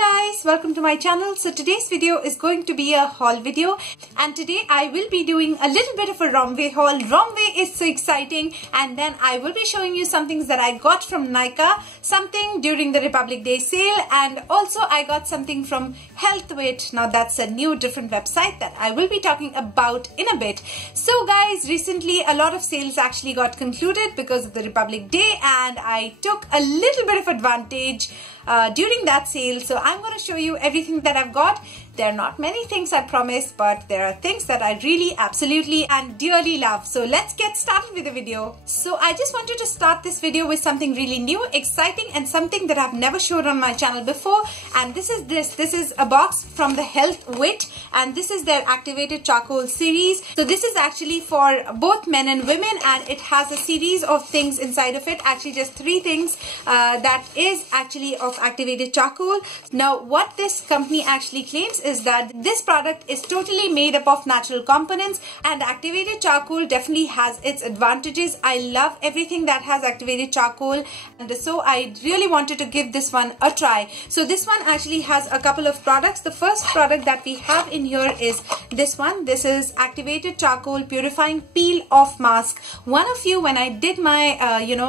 Hi guys, welcome to my channel. So today's video is going to be a haul video, and today I will be doing a little bit of a Romwe haul. Romwe is so exciting, and then I will be showing you some things that I got from Nykaa, something during the Republic Day sale, and also I got something from Healthvit. Now that's a new different website that I will be talking about in a bit. So guys, recently a lot of sales actually got concluded because of the Republic Day, and I took a little bit of advantage during that sale. So I'm going to show you everything that I've got. There are not many things, I promise, but there are things that I really absolutely and dearly love. So let's get started with the video. So I just wanted to start this video with something really new, exciting, and something that I've never showed on my channel before. And this is a box from the Healthvit, and this is their activated charcoal series. So this is actually for both men and women, and it has a series of things inside of it. Actually just 3 things that is actually of activated charcoal. Now what this company actually claims is that this product is totally made up of natural components, and activated charcoal definitely has its advantages. I love everything that has activated charcoal, and so I really wanted to give this one a try. So this one actually has a couple of products. The first product that we have in here is this one. This is activated charcoal purifying peel off mask. One of you, when I did my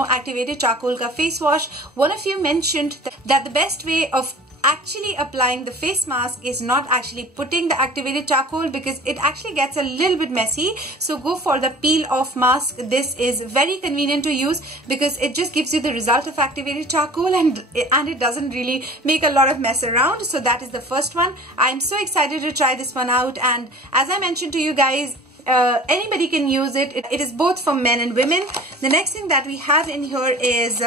activated charcoal ka face wash, one of you mentioned that the best way of actually applying the face mask is not actually putting the activated charcoal, because it actually gets a little bit messy. So go for the peel off mask. This is very convenient to use because it just gives you the result of activated charcoal, and it doesn't really make a lot of mess around. So that is the first one. I'm so excited to try this one out, and as I mentioned to you guys, anybody can use it. It is both for men and women. The next thing that we have in here is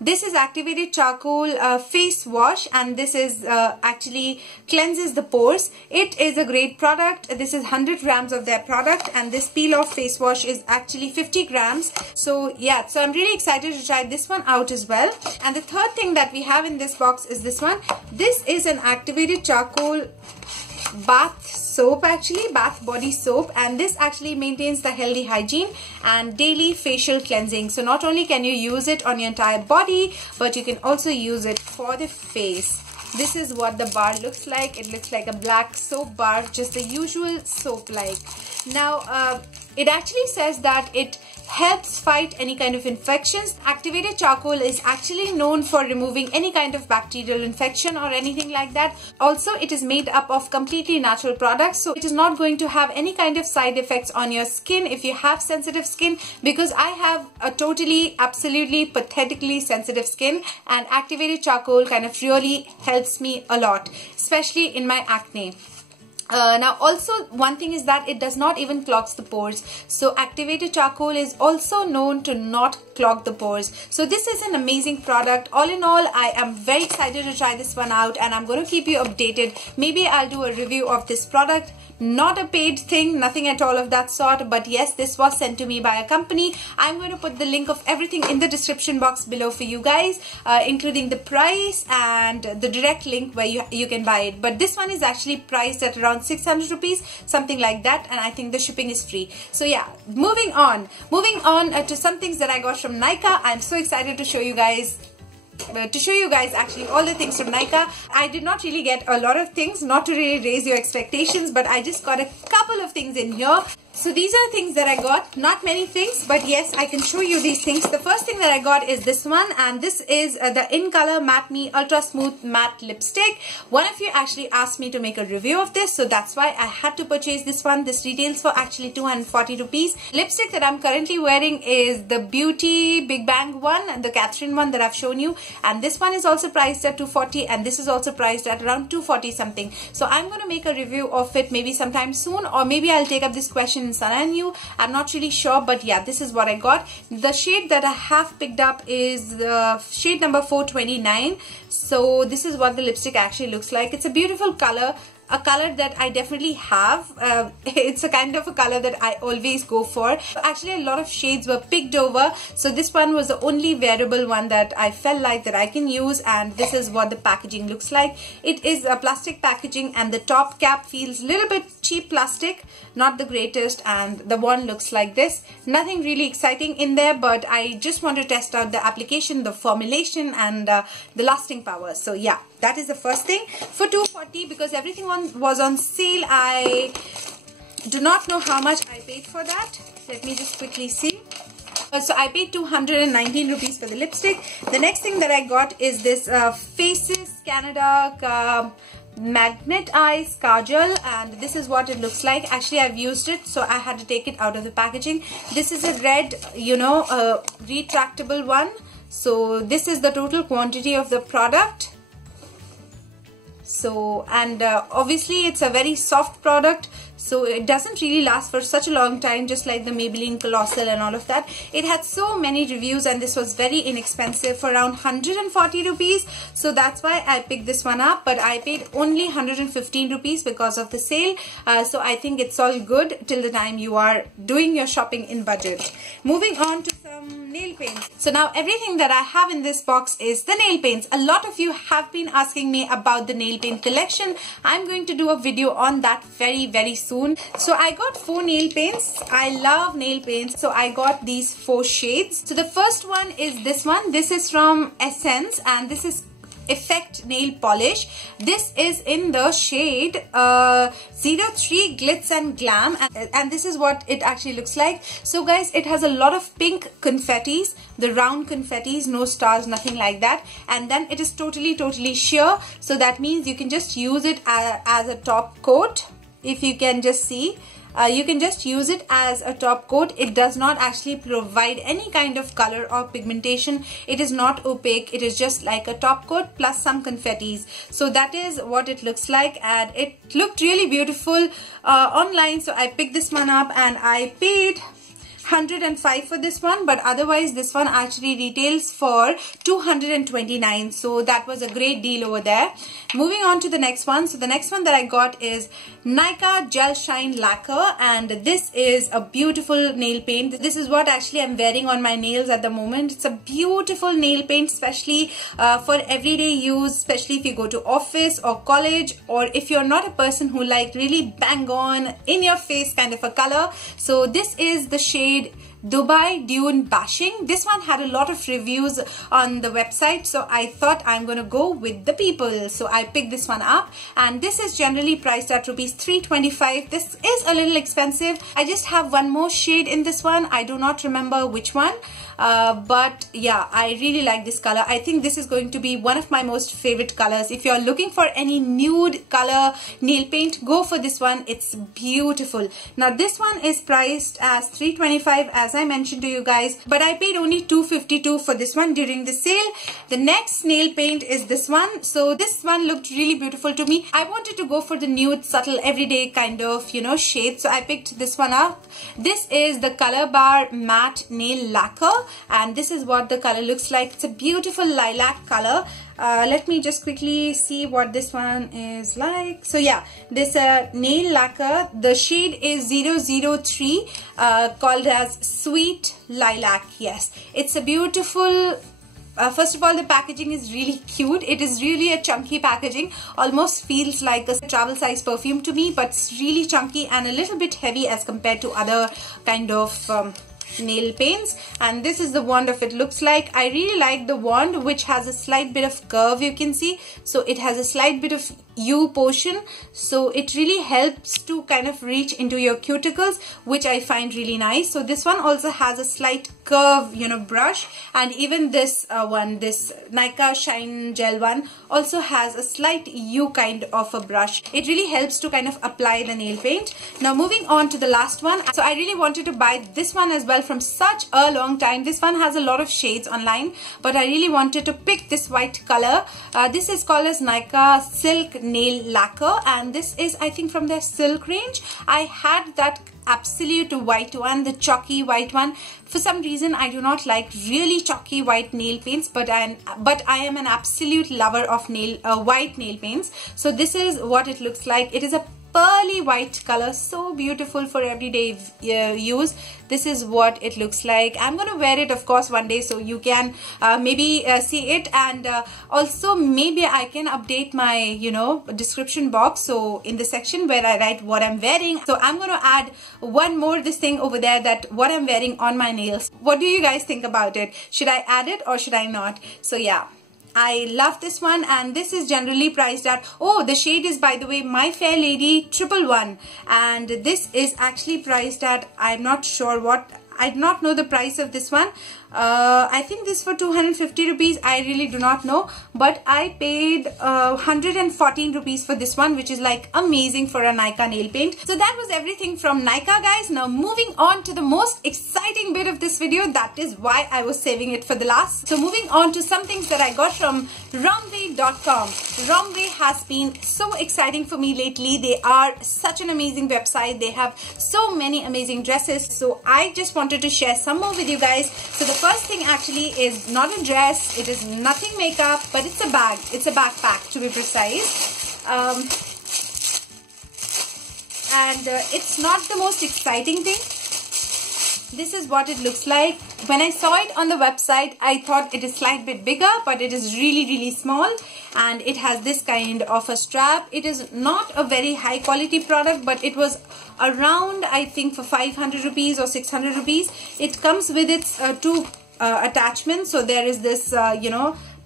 this is activated charcoal face wash, and this is actually cleanses the pores. It is a great product. This is 100 grams of their product, and this peel off face wash is actually 50 grams. So yeah, so I'm really excited to try this one out as well. And the third thing that we have in this box is this one. This is an activated charcoal bath soap, actually bath body soap, and this actually maintains the healthy hygiene and daily facial cleansing. So not only can you use it on your entire body, but you can also use it for the face. This is what the bar looks like. It looks like a black soap bar, just the usual soap like. Now it actually says that it helps fight any kind of infections. Activated charcoal is actually known for removing any kind of bacterial infection or anything like that. Also, it is made up of completely natural products, so it is not going to have any kind of side effects on your skin if you have sensitive skin, because I have a totally, absolutely, pathetically sensitive skin, and activated charcoal kind of really helps me a lot, especially in my acne. Now also one thing is that it does not even clog the pores. So activated charcoal is also known to not clog the pores. So this is an amazing product. All in all, I am very excited to try this one out, and I'm going to keep you updated. Maybe I'll do a review of this product. Not a paid thing, nothing at all of that sort, but yes, this was sent to me by a company. I'm going to put the link of everything in the description box below for you guys, including the price and the direct link where you can buy it. But this one is actually priced at around 600 rupees, something like that, and I think the shipping is free. So yeah, moving on to some things that I got from Nykaa. I'm so excited to show you guys actually all the things from Nykaa. I did not really get a lot of things, not to really raise your expectations, but I just got a couple of things in here. So these are the things that I got. Not many things, but yes, I can show you these things. The first thing that I got is this one, and this is the In Color Matte Me Ultra Smooth Matte Lipstick. One of you actually asked me to make a review of this, so that's why I had to purchase this one. This retails for actually 240 rupees. Lipstick that I'm currently wearing is the Beauty Big Bang one, the Catherine one that I've shown you, and this one is also priced at 240, and this is also priced at around 240 something. So I'm going to make a review of it maybe sometime soon, or maybe I'll take up this question in Sana and You. I'm not really sure, but yeah, this is what I got. The shade that I have picked up is the shade number 429. So this is what the lipstick actually looks like. It's a beautiful color. A color that I definitely have. It's a kind of a color that I always go for. Actually, a lot of shades were picked over, so this one was the only wearable one that I felt like that I can use, and this is what the packaging looks like. It is a plastic packaging, and the top cap feels a little bit cheap plastic, not the greatest, and the one looks like this. Nothing really exciting in there, but I just want to test out the application, the formulation, and the lasting power. So yeah, that is the first thing. For $240, because everything was on sale, I do not know how much I paid for that. Let me just quickly see. So I paid 219 rupees for the lipstick. The next thing that I got is this Faces Canada Magnet Eyes Kajal, and this is what it looks like. Actually, I've used it, so I had to take it out of the packaging. This is a red, retractable one. So this is the total quantity of the product. So, and obviously it's a very soft product, so it doesn't really last for such a long time, just like the Maybelline Colossal and all of that. It had so many reviews, and this was very inexpensive for around 140 rupees. So that's why I picked this one up, but I paid only 115 rupees because of the sale. So I think it's all good till the time you are doing your shopping in budget. Moving on to some nail paints. So now everything that I have in this box is the nail paints. A lot of you have been asking me about the nail paint collection. I'm going to do a video on that very soon. So I got 4 nail paints. I love nail paints, so I got these 4 shades. So the first one is this one. This is from Essence, and this is Effect Nail Polish. This is in the shade 03 Glitz and Glam, and this is what it actually looks like. So guys, it has a lot of pink confettis, the round confettis, no stars, nothing like that, and then it is totally sheer. So that means you can just use it as a top coat. If you can just see, you can just use it as a top coat. It does not actually provide any kind of color or pigmentation. It is not opaque. It is just like a top coat plus some confettis. So that is what it looks like, and it looked really beautiful online. So I picked this one up, and I paid 105 for this one, but otherwise this one actually retails for 229. So that was a great deal over there. Moving on to the next one. So the next one that I got is Nykaa Gel Shine Lacquer, and this is a beautiful nail paint. This is what actually I'm wearing on my nails at the moment. It's a beautiful nail paint, especially for everyday use, especially if you go to office or college, or if you're not a person who like really bang on in your face kind of a color. So this is the shade Dubai Dune Bashing. This one had a lot of reviews on the website, so I thought I'm gonna go with the people. So I picked this one up, and this is generally priced at rupees 325. This is a little expensive. I just have one more shade in this one. I do not remember which one, but yeah, I really like this color. I think this is going to be one of my most favorite colors. If you're looking for any nude color nail paint, go for this one. It's beautiful. Now this one is priced as 325 as I mentioned to you guys, but I paid only 252 for this one during the sale. The next nail paint is this one. So this one looked really beautiful to me. I wanted to go for the nude, subtle, everyday kind of, shade, so I picked this one up. This is the Color Bar Matte Nail Lacquer, and this is what the color looks like. It's a beautiful lilac color. Let me just quickly see what this one is like. So yeah, this nail lacquer, the shade is 003, called as Sweet Lilac. Yes, it's a beautiful, first of all, the packaging is really cute. It is really a chunky packaging, almost feels like a travel size perfume to me, but it's really chunky and a little bit heavy as compared to other kind of nail paints. And this is the wand of it looks like. I really like the wand, which has a slight bit of curve, you can see. So it has a slight bit of U portion, so it really helps to kind of reach into your cuticles, which I find really nice. So this one also has a slight curve, brush, and even this one, this Nykaa Shine Gel one, also has a slight U kind of a brush. It really helps to kind of apply the nail paint. Now moving on to the last one. So I really wanted to buy this one as well from such a long time. This one has a lot of shades online, but I really wanted to pick this white color. This is called as Nykaa Silk Nail Lacquer, and this is, I think, from their Silk range. I had that absolute white one, the chalky white one. For some reason, I do not like really chalky white nail paints, but I am an absolute lover of white nail paints. So this is what it looks like. It is a pearly white color, so beautiful for everyday use. This is what it looks like. I'm gonna wear it, of course, one day, so you can maybe see it, and also maybe I can update my description box, so in the section where I write what I'm wearing. So I'm gonna add one more this thing over there, that what I'm wearing on my nails. What do you guys think about it? Should I add it or should I not? So yeah, I love this one, and this is generally priced at, oh, the shade is, by the way, My Fair Lady 111, and this is actually priced at, I'm not sure what, I do not know the price of this one. I think this for 250 rupees. I really do not know, but I paid 114 rupees for this one, which is like amazing for a Nykaa nail paint. So that was everything from Nykaa, guys. Now moving on to the most exciting bit of this video. That is why I was saving it for the last. So moving on to some things that I got from Romwe.com. Romwe has been so exciting for me lately. They are such an amazing website. They have so many amazing dresses. So I just wanted to share some more with you guys. So the first thing actually is not a dress, it is nothing makeup, but it's a bag. It's a backpack, to be precise. It's not the most exciting thing. This is what it looks like. When I saw it on the website, I thought it is slight bit bigger, but it is really small, and it has this kind of a strap. It is not a very high quality product, but it was around, I think, for 500 rupees or 600 rupees. It comes with its two attachments. So there is this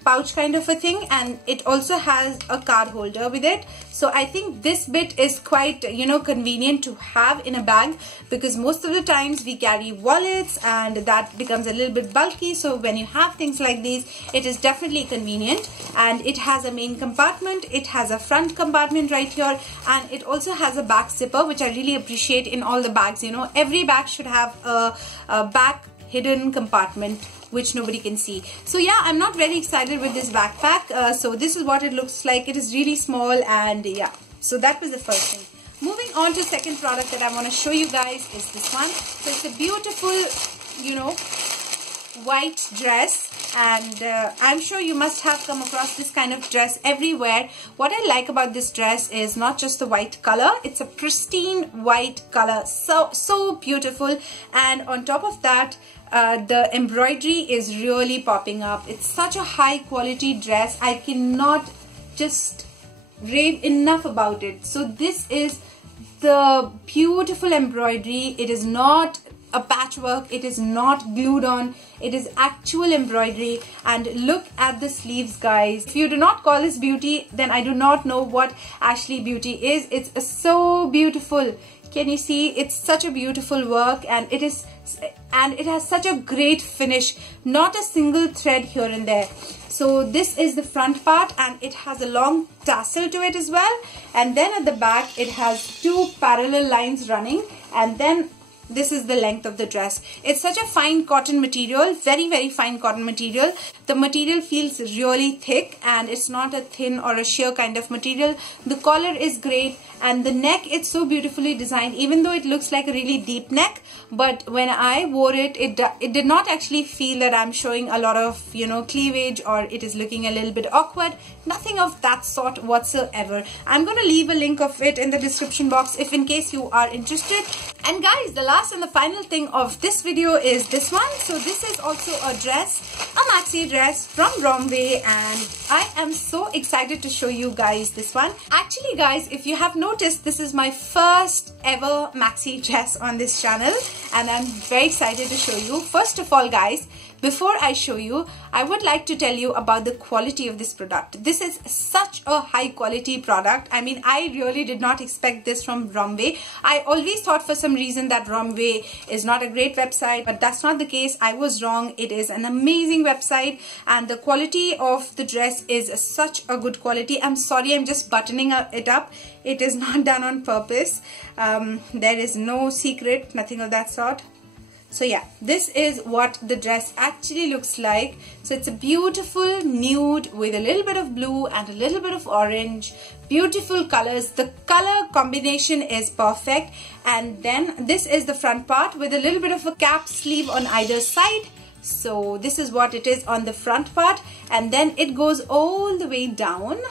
pouch kind of a thing, and it also has a card holder with it. So I think this bit is quite convenient to have in a bag, because most of the times we carry wallets and that becomes a little bit bulky. So when you have things like these, it is definitely convenient. And it has a main compartment, it has a front compartment right here, and it also has a back zipper, which I really appreciate in all the bags. Every bag should have a back hidden compartment which nobody can see. So yeah, I'm not very excited with this backpack. So this is what it looks like. It is really small, and yeah, so that was the first thing. Moving on to second product that I want to show you guys is this one. So it's a beautiful, white dress, and I'm sure you must have come across this kind of dress everywhere. What I like about this dress is not just the white color, it's a pristine white color, so beautiful. And on top of that, the embroidery is really popping up. It's such a high quality dress. I cannot just rave enough about it. So this is the beautiful embroidery. It is not a patchwork, it is not glued on, it is actual embroidery. And look at the sleeves, guys. If you do not call this beauty, then I do not know what actually beauty is. It's so beautiful. Can you see? It's such a beautiful work, and it has such a great finish. Not a single thread here and there. So this is the front part, and it has a long tassel to it as well. And then at the back, it has two parallel lines running, and then this is the length of the dress. It's such a fine cotton material, very fine cotton material. The material feels really thick, and it's not a thin or a sheer kind of material. The collar is great, and the neck, it's so beautifully designed, even though it looks like a really deep neck. But when I wore it, it did not actually feel that I'm showing a lot of cleavage, or it is looking a little bit awkward. Nothing of that sort whatsoever. I'm gonna leave a link of it in the description box if in case you are interested. And guys, the last and the final thing of this video is this one. So this is also a dress, a maxi dress from Romwe, and I am so excited to show you guys this one. Actually guys, if you have noticed, this is my first ever maxi dress on this channel, and I'm very excited to show you. First of all guys, before I show you, I would like to tell you about the quality of this product. This is such a high quality product. I mean, I really did not expect this from Romwe. I always thought for some reason that Romwe is not a great website, but that's not the case. I was wrong. It is an amazing website, and the quality of the dress is such a good quality. I'm sorry, I'm just buttoning it up. It is not done on purpose. There is no secret, nothing of that sort. So yeah, this is what the dress actually looks like. So it's a beautiful nude with a little bit of blue and a little bit of orange. Beautiful colors. The color combination is perfect. And then this is the front part with a little bit of a cap sleeve on either side. So this is what it is on the front part. And then it goes all the way down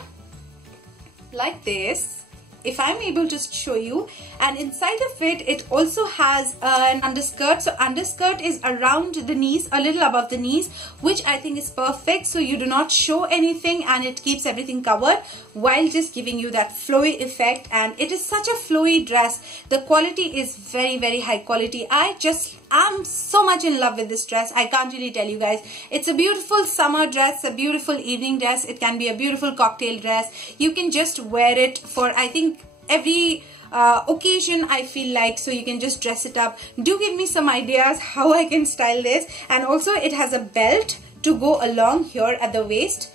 like this. if I'm able to show you. And inside of it, it also has an underskirt. So underskirt is around the knees, a little above the knees, which I think is perfect. So you do not show anything and it keeps everything covered while just giving you that flowy effect. And it is such a flowy dress. The quality is very, very high quality. I'm so much in love with this dress. I can't really tell you guys. It's a beautiful summer dress, a beautiful evening dress. It can be a beautiful cocktail dress. You can just wear it for, I think, every occasion, I feel like. So you can just dress it up. Do give me some ideas how I can style this. And also it has a belt to go along here at the waist.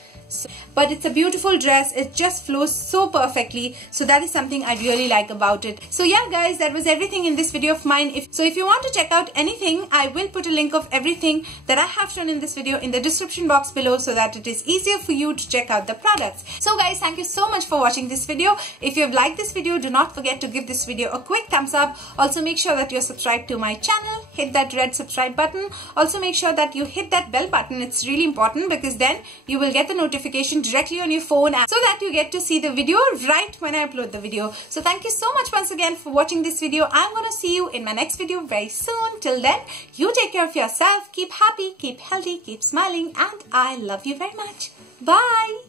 But it's a beautiful dress. It just flows so perfectly. So that is something I really like about it. So yeah guys, that was everything in this video of mine. If you want to check out anything, I will put a link of everything that I have shown in this video in the description box below, so that it is easier for you to check out the products. So guys, thank you so much for watching this video. If you have liked this video, do not forget to give this video a quick thumbs up. Also make sure that you're subscribed to my channel. Hit that red subscribe button. Also make sure that you hit that bell button. It's really important, because then you will get the notification directly on your phone, so that you get to see the video right when I upload the video. So thank you so much once again for watching this video. I'm gonna see you in my next video very soon. Till then, you take care of yourself, keep happy, keep healthy, keep smiling, and I love you very much. Bye.